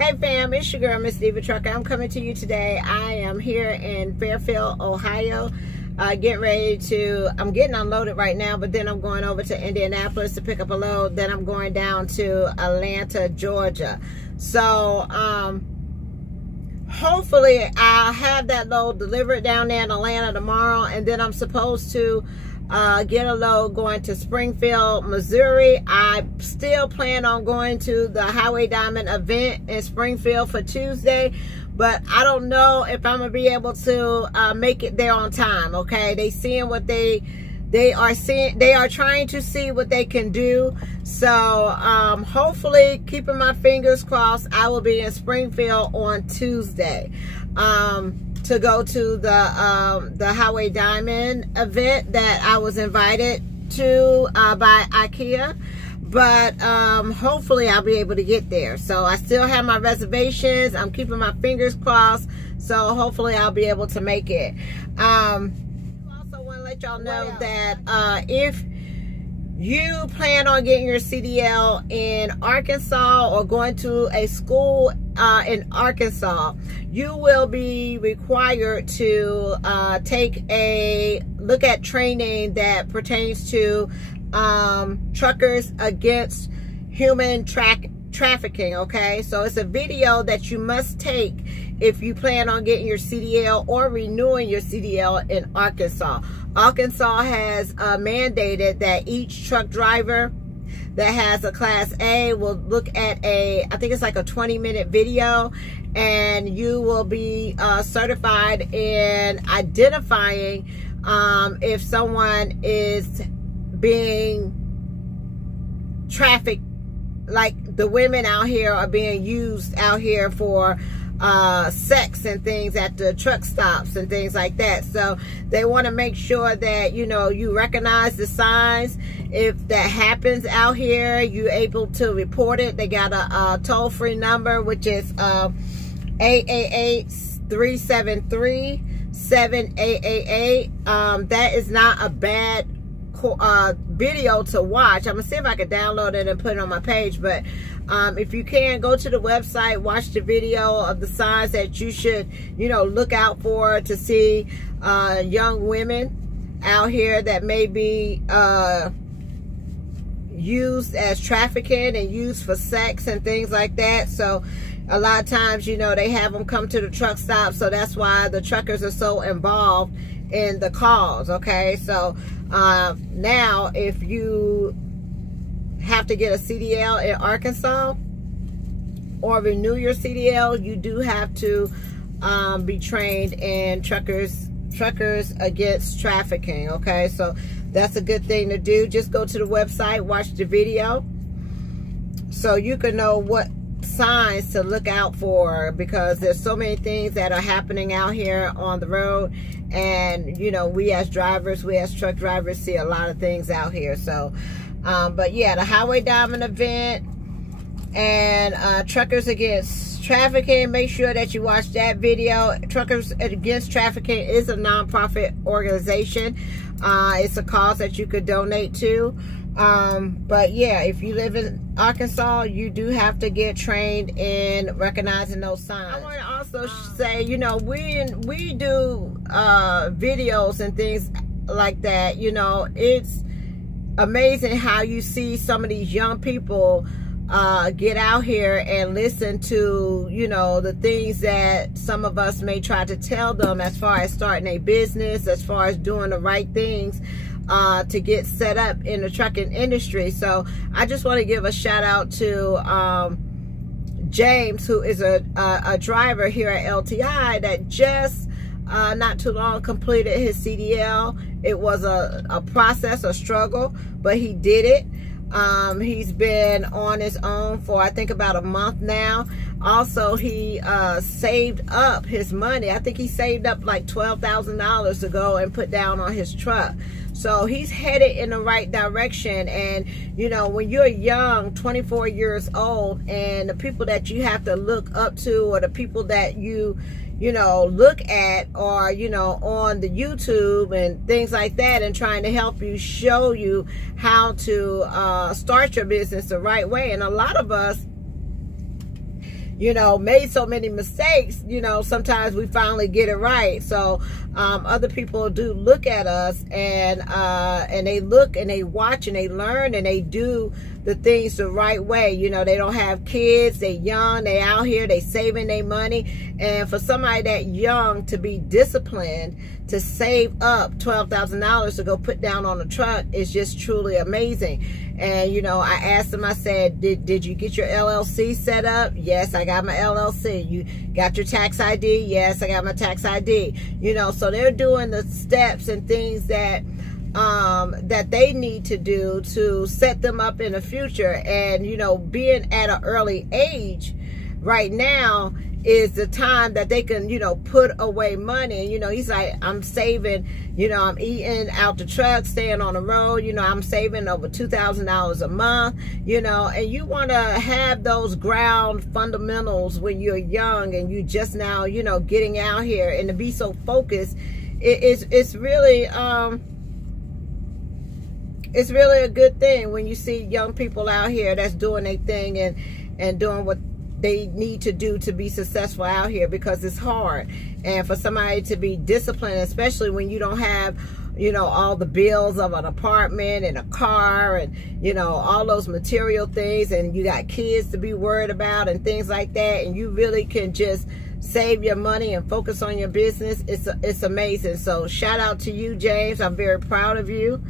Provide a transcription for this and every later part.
Hey fam, it's your girl Miss Diva Trucker. I'm coming to you today. I am here in Fairfield, Ohio. I'm getting unloaded right now, but then I'm going over to Indianapolis to pick up a load. Then I'm going down to Atlanta, Georgia. So hopefully I'll have that load delivered down there in Atlanta tomorrow, and then I'm supposed to get a load going to Springfield, Missouri. I still plan on going to the Highway Diamond event in Springfield for Tuesday, but I don't know if I'm gonna be able to make it there on time. Okay, they seeing what they are trying to see what they can do. So hopefully, keeping my fingers crossed, I will be in Springfield on Tuesday to go to the Highway Diamond event that I was invited to by IKEA. But hopefully I'll be able to get there. So I still have my reservations. I'm keeping my fingers crossed. So hopefully I'll be able to make it. Also want to let y'all know that if you plan on getting your CDL in Arkansas or going to a school in Arkansas, you will be required to take a look at training that pertains to truckers against human trafficking. Okay, so it's a video that you must take if you plan on getting your CDL or renewing your CDL in Arkansas. Arkansas has mandated that each truck driver that has a Class A will look at I think it's like a 20-minute video, and you will be certified in identifying if someone is being trafficked, like the women out here are being used out here for sex and things at the truck stops and things like that. So they want to make sure that, you know, you recognize the signs. If that happens out here, you're able to report it. They got a toll-free number, which is 888-373-7888. That is not a bad video to watch. I'm gonna see if I can download it and put it on my page. But if you can, go to the website, watch the video of the signs that you should, you know, look out for to see young women out here that may be used as trafficking and used for sex and things like that. So a lot of times, you know, they have them come to the truck stop, so that's why the truckers are so involved in the calls. Okay, so now if you have to get a CDL in Arkansas or renew your CDL, you do have to be trained in truckers against trafficking. Okay, so that's a good thing to do. Just go to the website, watch the video, so you can know what signs to look out for, because there's so many things that are happening out here on the road, and you know, we as drivers, we as truck drivers see a lot of things out here. So but yeah, the Highway Diamond event and Truckers Against Trafficking, make sure that you watch that video. Truckers Against Trafficking is a non-profit organization. It's a cause that you could donate to. But yeah, if you live in Arkansas, you do have to get trained in recognizing those signs. I want to also say, you know, we do videos and things like that. You know, it's amazing how you see some of these young people get out here and listen to, you know, the things that some of us may try to tell them as far as starting a business, as far as doing the right things to get set up in the trucking industry. So I just want to give a shout out to James, who is a driver here at LTI that just not too long completed his CDL. It was a process, a struggle, but he did it. He's been on his own for I think about a month now. Also, he saved up his money. I think he saved up like $12,000 to go and put down on his truck. So he's headed in the right direction. And you know, when you're young, 24 years old, and the people that you have to look up to, or the people that you know, look at, or, you know, on the YouTube and things like that, and trying to help you, show you how to start your business the right way. And a lot of us, you know, made so many mistakes, you know, sometimes we finally get it right. So other people do look at us, and they look and they watch and they learn and they do the things the right way. You know, they don't have kids, they young, they out here, they saving their money. And for somebody that young to be disciplined, to save up $12,000 to go put down on a truck is just truly amazing. And, you know, I asked them, I said, did you get your LLC set up? Yes, I got my LLC. You got your tax ID? Yes, I got my tax ID. You know, so they're doing the steps and things that that they need to do to set them up in the future. And, you know, being at an early age right now is the time that they can, you know, put away money. You know, he's like, I'm saving, you know, I'm eating out the truck, staying on the road, you know, I'm saving over $2,000 a month, you know. And you want to have those ground fundamentals when you're young and you just now, you know, getting out here, and to be so focused, it's really a good thing when you see young people out here that's doing their thing and doing what they need to do to be successful out here, because it's hard. And for somebody to be disciplined, especially when you don't have, you know, all the bills of an apartment and a car and, you know, all those material things, and you got kids to be worried about and things like that, and you really can just save your money and focus on your business, it's amazing. So shout out to you, James. I'm very proud of you.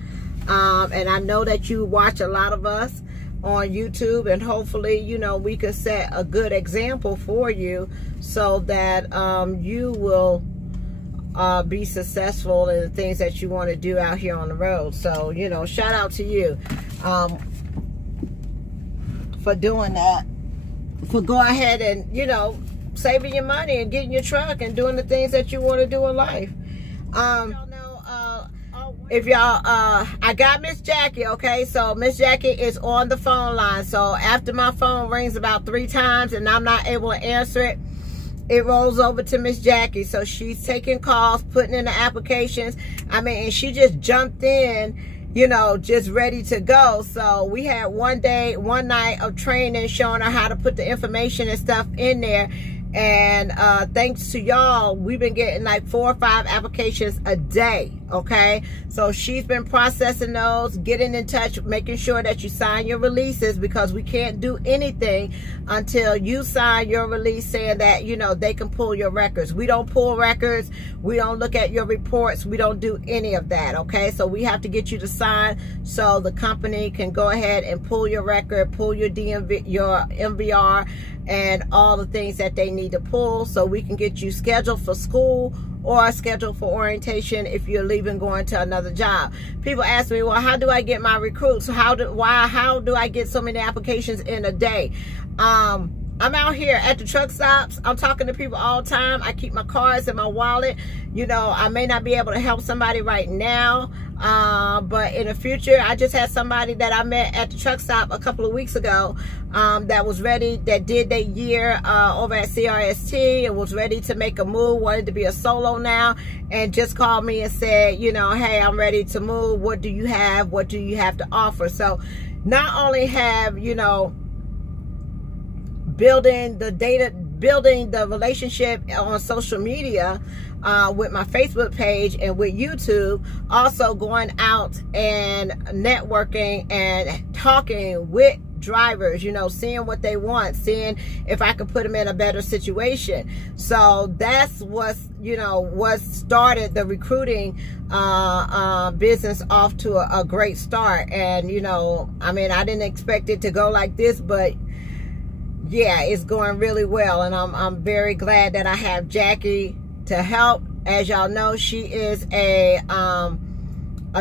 And I know that you watch a lot of us on YouTube, and hopefully, you know, we can set a good example for you so that you will be successful in the things that you want to do out here on the road. So, you know, shout out to you for doing that, for going ahead and, you know, saving your money and getting your truck and doing the things that you want to do in life. If y'all, I got Miss Jackie, okay? So Miss Jackie is on the phone line. So after my phone rings about 3 times and I'm not able to answer it, it rolls over to Miss Jackie. So she's taking calls, putting in the applications. I mean, and she just jumped in, you know, just ready to go. So we had one night of training showing her how to put the information and stuff in there. And thanks to y'all, we've been getting like 4 or 5 applications a day, okay? So she's been processing those, getting in touch, making sure that you sign your releases, because we can't do anything until you sign your release saying that, you know, they can pull your records. We don't pull records. We don't look at your reports. We don't do any of that, okay? So we have to get you to sign so the company can go ahead and pull your record, pull your DMV, your MVR, and all the things that they need to pull, so we can get you scheduled for school or scheduled for orientation if you're leaving, going to another job. People ask me, well, how do I get my recruits? How do I get so many applications in a day? I'm out here at the truck stops. I'm talking to people all the time. I keep my cards in my wallet. You know, I may not be able to help somebody right now, but in the future, I just had somebody that I met at the truck stop a couple of weeks ago that was ready, that did their year over at CRST and was ready to make a move, wanted to be a solo now, and just called me and said, you know, hey, I'm ready to move. What do you have? What do you have to offer? So not only have, you know, building the relationship on social media with my Facebook page and with YouTube, also going out and networking and talking with drivers, you know, seeing what they want, seeing if I could put them in a better situation. So that's what's, you know, what started the recruiting business off to a great start. And, you know, I mean, I didn't expect it to go like this, but yeah, it's going really well, and I'm very glad that I have Jackie to help. As y'all know, she is a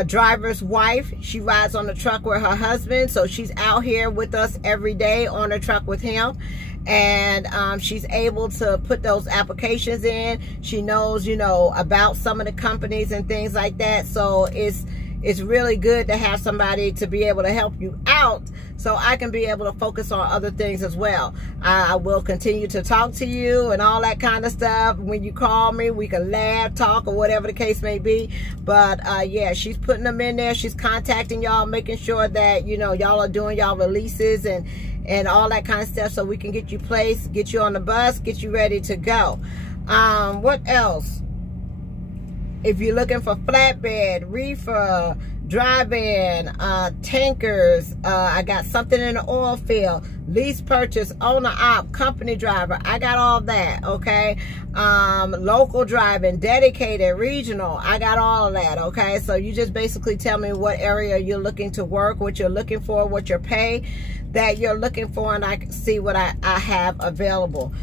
driver's wife. She rides on the truck with her husband, so she's out here with us every day on the truck with him. And she's able to put those applications in. She knows, you know, about some of the companies and things like that. So it's really good to have somebody to be able to help you out, so I can be able to focus on other things as well. I will continue to talk to you and all that kind of stuff. When you call me, we can laugh, talk, or whatever the case may be. But yeah, she's putting them in there. She's contacting y'all, making sure that, you know, y'all are doing y'all releases and and all that kind of stuff, so we can get you placed, get you on the bus, get you ready to go. What else? If you're looking for flatbed, reefer, drive-in, tankers, I got something in the oil field, lease purchase, owner op, company driver, I got all that, okay? Local driving, dedicated, regional, I got all of that, okay? So you just basically tell me what area you're looking to work, what you're looking for, what your pay that you're looking for, and I can see what I have available.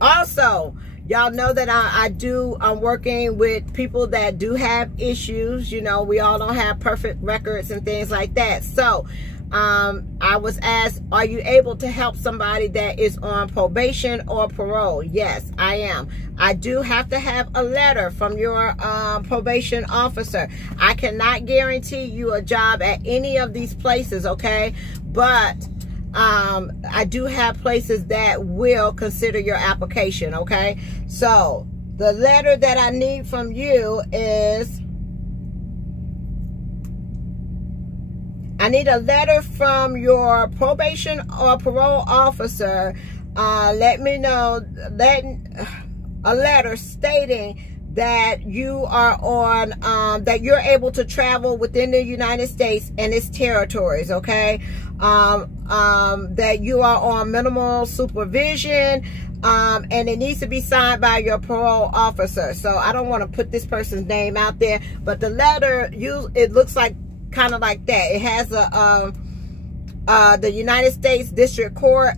Also, y'all know that I'm working with people that do have issues. You know, we all don't have perfect records and things like that. So I was asked, are you able to help somebody that is on probation or parole? Yes, I am. I do have to have a letter from your probation officer. I cannot guarantee you a job at any of these places, okay? But I do have places that will consider your application, okay? So the letter that I need from you is, I need a letter from your probation or parole officer. Let me know a letter stating that you are on, that you're able to travel within the United States and its territories, okay? That you are on minimal supervision, and it needs to be signed by your parole officer. So I don't want to put this person's name out there, but the letter, it looks like kind of like that. It has the United States District Court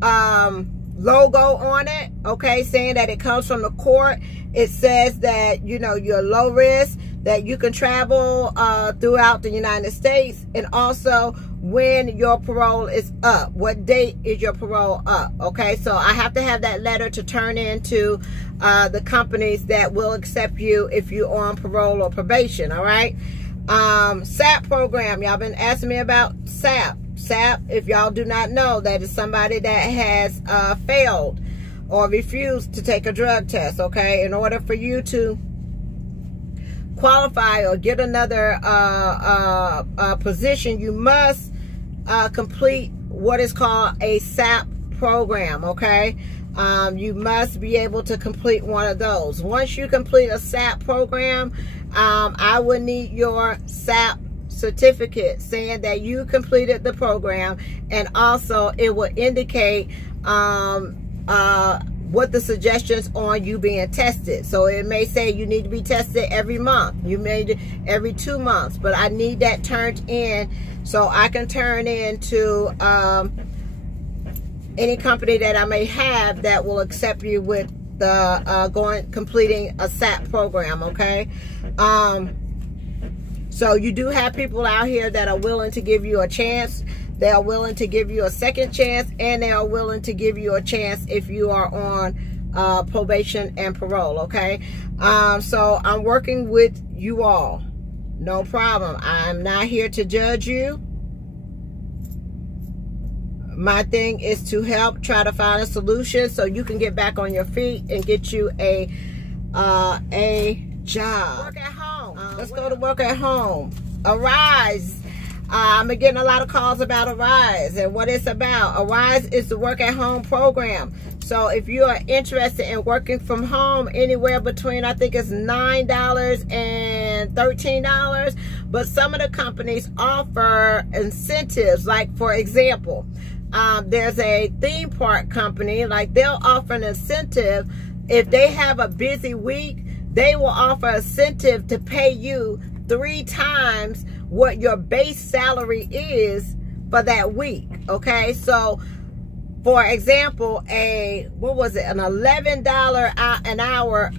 logo on it, okay, saying that it comes from the court. It says that, you know, you're low risk, that you can travel throughout the United States, and also when your parole is up. What date is your parole up? Okay, so I have to have that letter to turn into the companies that will accept you if you're on parole or probation, all right? SAP program, y'all been asking me about SAP. SAP, if y'all do not know, that is somebody that has failed or refused to take a drug test, okay? In order for you to qualify or get another position, you must complete what is called a SAP program, okay? You must be able to complete one of those. Once you complete a SAP program, I will need your SAP certificate saying that you completed the program, and also it will indicate what the suggestions on you being tested. So it may say you need to be tested every month, you made it every 2 months, but I need that turned in so I can turn into any company that I may have that will accept you with the completing a SAP program, okay? So you do have people out here that are willing to give you a chance. They are willing to give you a second chance, and they are willing to give you a chance if you are on probation and parole, okay? So I'm working with you all. No problem. I'm not here to judge you. My thing is to help try to find a solution so you can get back on your feet and get you a job. Work at home. Let's go to work at home. Arise. I'm getting a lot of calls about Arise and what it's about. Arise is the work at home program. So if you are interested in working from home, anywhere between, I think it's $9 and $13, but some of the companies offer incentives. Like, for example, there's a theme park company, like they'll offer an incentive. If they have a busy week, they will offer incentive to pay you 3 times what your base salary is for that week, okay? So, for example, what was it, an $11 an hour,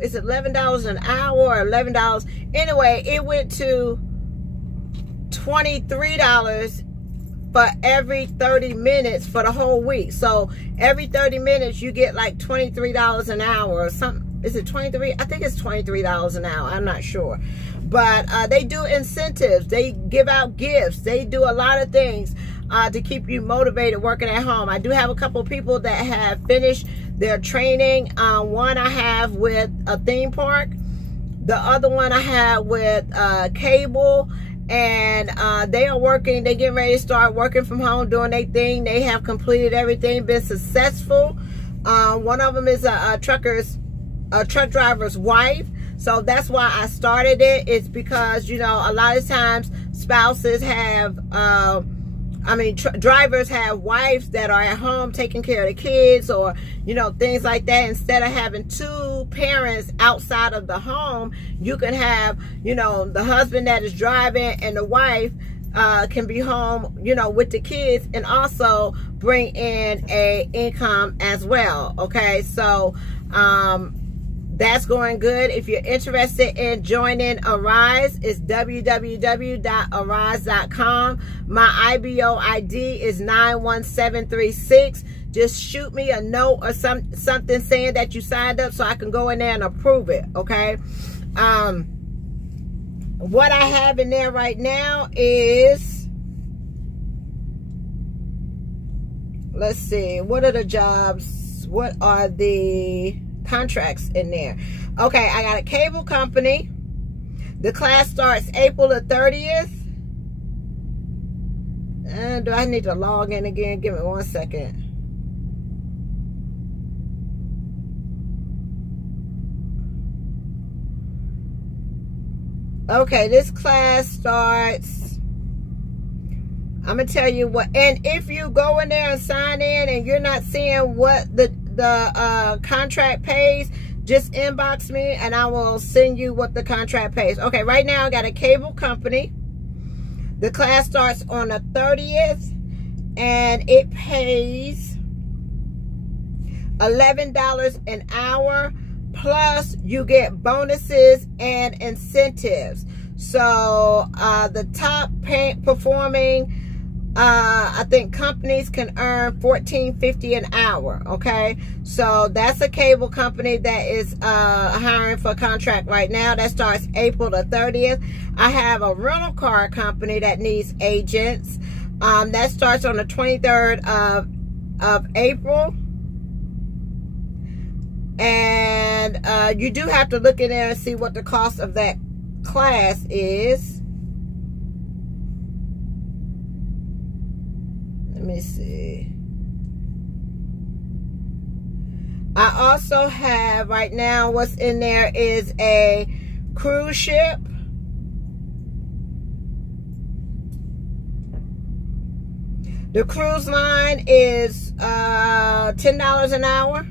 is it $11 an hour or $11? Anyway, it went to $23 for every 30 minutes for the whole week. So every 30 minutes you get like $23 an hour or something. Is it 23? I think it's $23 an hour. I'm not sure. But they do incentives. They give out gifts. They do a lot of things to keep you motivated working at home. I do have a couple of people that have finished their training. One I have with a theme park. The other one I have with cable. and they are working. They getting ready to start working from home, doing their thing. They have completed everything, been successful. One of them is a truck driver's wife. So that's why I started it. It's because, you know, a lot of times spouses have, drivers have wives that are at home taking care of the kids, or, you know, things like that. Instead of having two parents outside of the home, you can have, you know, the husband that is driving and the wife can be home, you know, with the kids, and also bring in a income as well. Okay, so that's going good. If you're interested in joining Arise, it's www.arise.com. My IBO ID is 91736. Just shoot me a note or something saying that you signed up so I can go in there and approve it, okay? What I have in there right now is, let's see, what are the jobs? What are the contracts in there? Okay, I got a cable company. The class starts April the 30th. And do I need to log in again? Give me 1 second. Okay, this class starts, I'm gonna tell you what, and if you go in there and sign in and you're not seeing what the contract pays, just inbox me and I will send you what the contract pays. Okay, right now I got a cable company. The class starts on the 30th and it pays $11 an hour, plus you get bonuses and incentives. So the top performing I think companies can earn $14.50 an hour. Okay, so that's a cable company that is hiring for a contract right now. That starts April the 30th. I have a rental car company that needs agents. That starts on the 23rd of April. And you do have to look in there and see what the cost of that class is. Let me see. I also have right now, what's in there is a cruise ship. The cruise line is $10 an hour.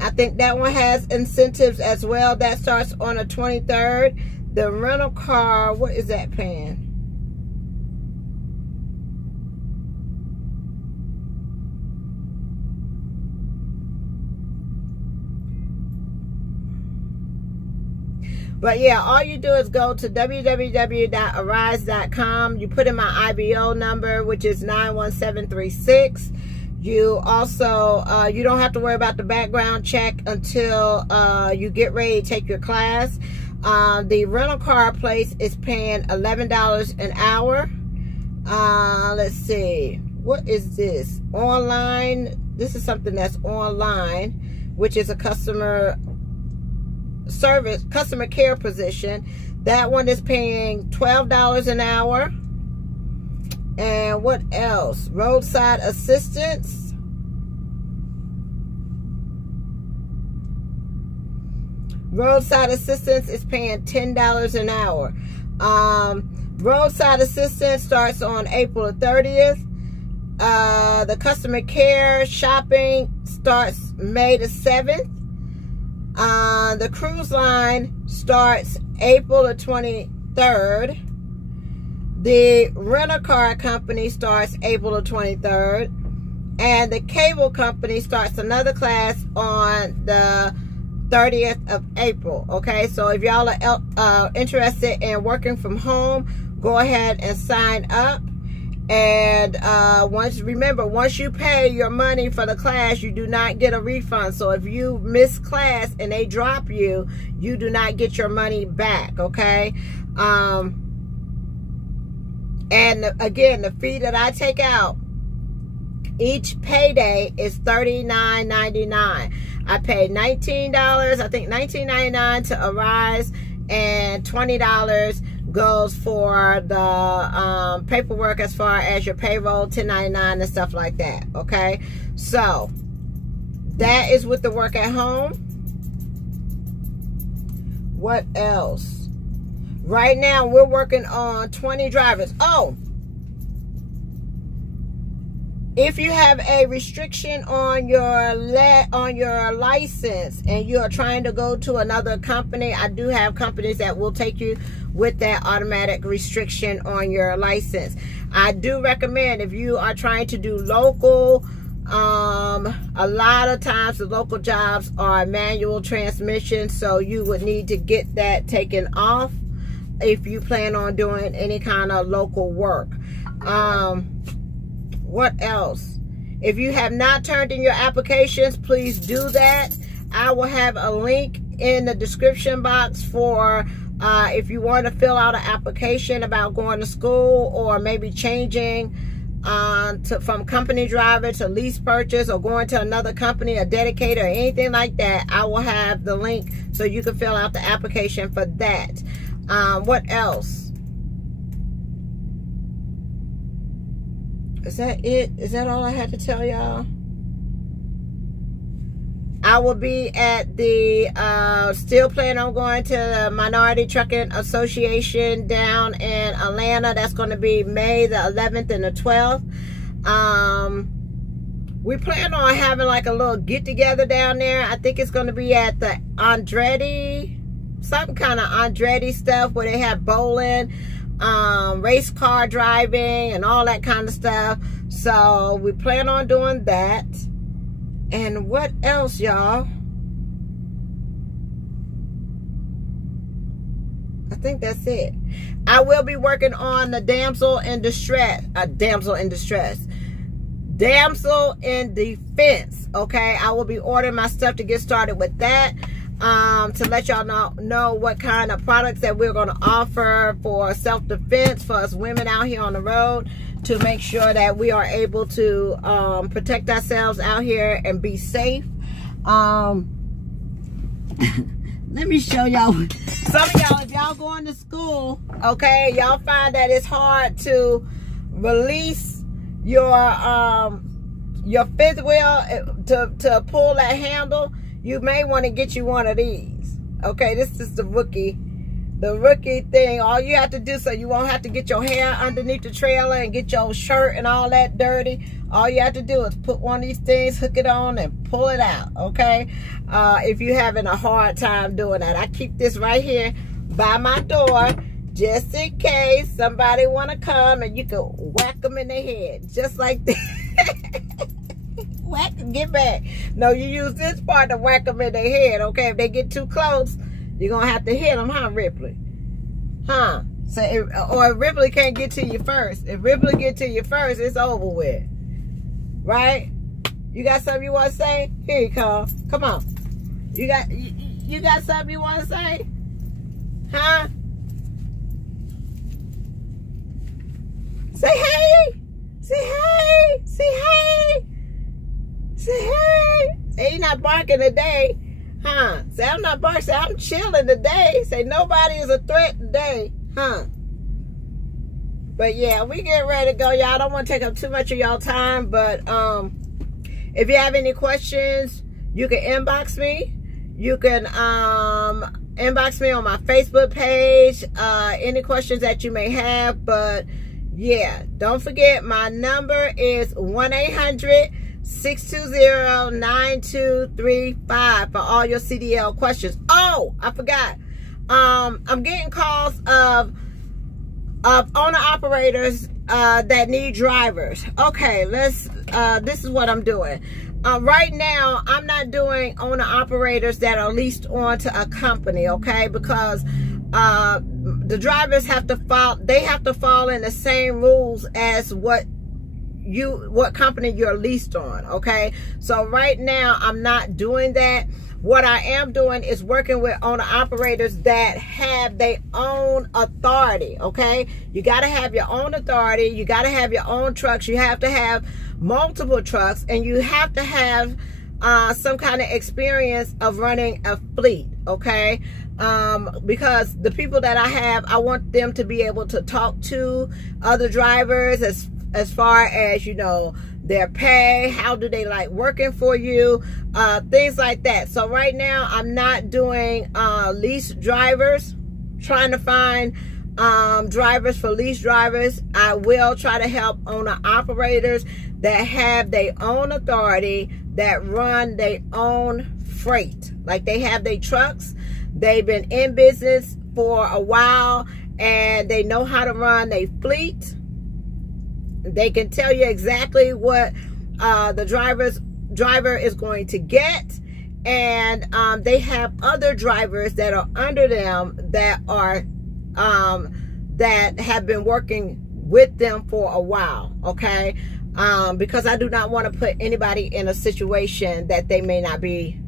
I think that one has incentives as well. That starts on the 23rd. The rental car, what is that paying? But yeah, all you do is go to www.arise.com. You put in my IBO number, which is 91736. You also, you don't have to worry about the background check until you get ready to take your class. The rental car place is paying $11 an hour. Let's see. What is this? Online. This is something that's online, which is a customer care position. That one is paying $12 an hour. And what else? Roadside assistance. Roadside assistance is paying $10 an hour. Roadside assistance starts on April the 30th. The customer care shopping starts May the 7th. The cruise line starts April the 23rd. The rental car company starts April the 23rd. And the cable company starts another class on the 30th of April. Okay, so if y'all are interested in working from home, go ahead and sign up. And remember, once you pay your money for the class, you do not get a refund. So if you miss class and they drop you, you do not get your money back. Okay. And again, the fee that I take out each payday is $39.99. I pay $19, I think $19.99 to Arise, and $20 goes for the paperwork as far as your payroll, 1099 and stuff like that. Okay, so that is with the work at home. What else? Right now we're working on 20 drivers. Oh, if you have a restriction on your license and you're trying to go to another company, I do have companies that will take you with that automatic restriction on your license. I do recommend, if you are trying to do local, a lot of times the local jobs are manual transmission, so you would need to get that taken off if you plan on doing any kind of local work. What else? If you have not turned in your applications, please do that. I will have a link in the description box for if you want to fill out an application about going to school, or maybe changing from company driver to lease purchase, or going to another company, a dedicator, or anything like that. I will have the link so you can fill out the application for that. What else? Is that it? Is that all I had to tell y'all? I will be at the, still planning on going to the Minority Trucking Association down in Atlanta. That's going to be May the 11th and the 12th. We plan on having like a little get together down there. I think it's going to be at the Andretti, some kind of Andretti stuff where they have bowling, race car driving and all that kind of stuff. So we plan on doing that. And what else, y'all? I think that's it. I will be working on the damsel in distress, damsel in defense. Okay, I will be ordering my stuff to get started with that. To let y'all know what kind of products that we're going to offer for self-defense for us women out here on the road, to make sure that we are able to protect ourselves out here and be safe. Let me show y'all. Some of y'all, if y'all going to school, okay, y'all find that it's hard to release your fifth wheel to pull that handle. You may want to get you one of these. Okay, this is the rookie thing. All you have to do, so you won't have to get your hair underneath the trailer and get your shirt and all that dirty. All you have to do is put one of these things, hook it on, and pull it out. Okay, if you're having a hard time doing that, I keep this right here by my door just in case somebody want to come and you can whack them in the head just like that. Whack and get back. No, you use this part to whack them in their head. Okay, if they get too close, you're gonna have to hit them, huh, Ripley? Huh? So, or if Ripley can't get to you first. If Ripley get to you first, it's over with, right? You got something you want to say? Here you come. Come on. You got something you want to say? Huh? Say hey. Say hey. Say hey. Say hey. Say you're not barking today. Huh? Say I'm not barking. Say I'm chilling today. Say nobody is a threat today. Huh? But yeah, we get ready to go, y'all. I don't want to take up too much of y'all time, but if you have any questions, you can inbox me. You can inbox me on my Facebook page. Any questions that you may have. But yeah, don't forget my number is 1-800-620-9235 for all your CDL questions. Oh, I forgot. I'm getting calls of owner operators that need drivers. Okay, this is what I'm doing. Right now, I'm not doing owner operators that are leased onto a company, okay? Because the drivers have to follow, they have to follow in the same rules as what company you're leased on, okay? So right now, I'm not doing that. What I am doing is working with owner operators that have their own authority, okay? You got to have your own authority. You got to have your own trucks. You have to have multiple trucks, and you have to have some kind of experience of running a fleet, okay? because the people that I have, I want them to be able to talk to other drivers as far as, you know, their pay, how do they like working for you, things like that. So right now I'm not doing lease drivers, trying to find drivers for lease drivers. I will try to help owner operators that have their own authority, that run their own freight. Like they have their trucks, they've been in business for a while, and they know how to run their fleet. They can tell you exactly what the driver is going to get, and they have other drivers that are under them that are that have been working with them for a while. Okay, because I do not want to put anybody in a situation that they may not be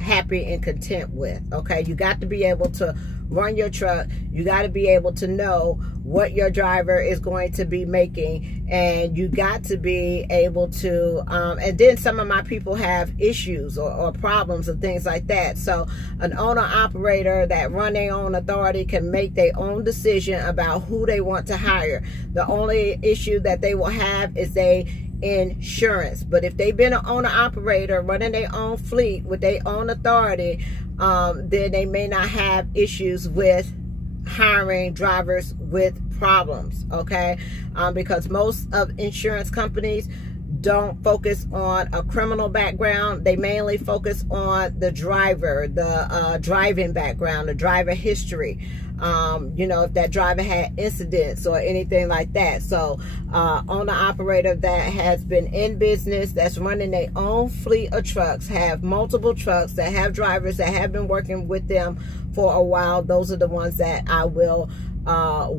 happy and content with. Okay, you got to be able to run your truck. You got to be able to know what your driver is going to be making, and you got to be able to and then some of my people have issues or problems and things like that. So an owner operator that run their own authority can make their own decision about who they want to hire. The only issue that they will have is insurance. But if they've been an owner operator running their own fleet with their own authority, then they may not have issues with hiring drivers with problems. Okay, because most of insurance companies don't focus on a criminal background. They mainly focus on the driver, the driving background, the driver history. You know, if that driver had incidents or anything like that. So owner operator that has been in business, that's running their own fleet of trucks, have multiple trucks, that have drivers that have been working with them for a while, those are the ones that I will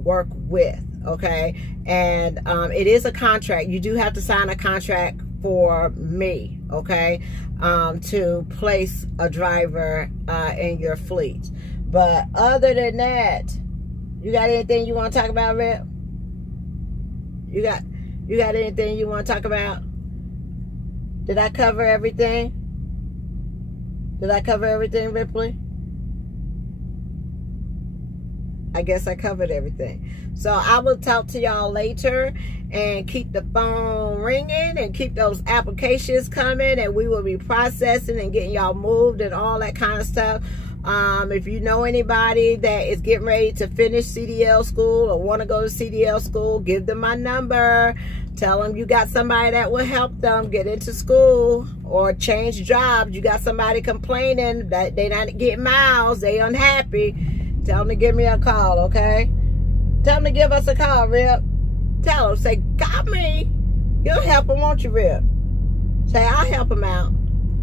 work with. Okay, and it is a contract. You do have to sign a contract for me, okay, to place a driver in your fleet. But other than that, you got anything you want to talk about, Rip? You got anything you want to talk about? Did I cover everything? Did I cover everything, Ripley? I guess I covered everything. So I will talk to y'all later, and keep the phone ringing and keep those applications coming, and we will be processing and getting y'all moved and all that kind of stuff. If you know anybody that is getting ready to finish CDL school or want to go to CDL school, give them my number. Tell them you got somebody that will help them get into school or change jobs. You got somebody complaining that they not getting miles, they unhappy. Tell them to give me a call, okay? Tell them to give us a call, Rip. Tell them, say, got me. You'll help them, won't you, Rip? Say, I'll help them out.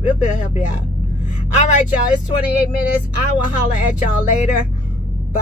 Rip will help you out. All right, y'all. It's 28 minutes. I will holler at y'all later. Bye.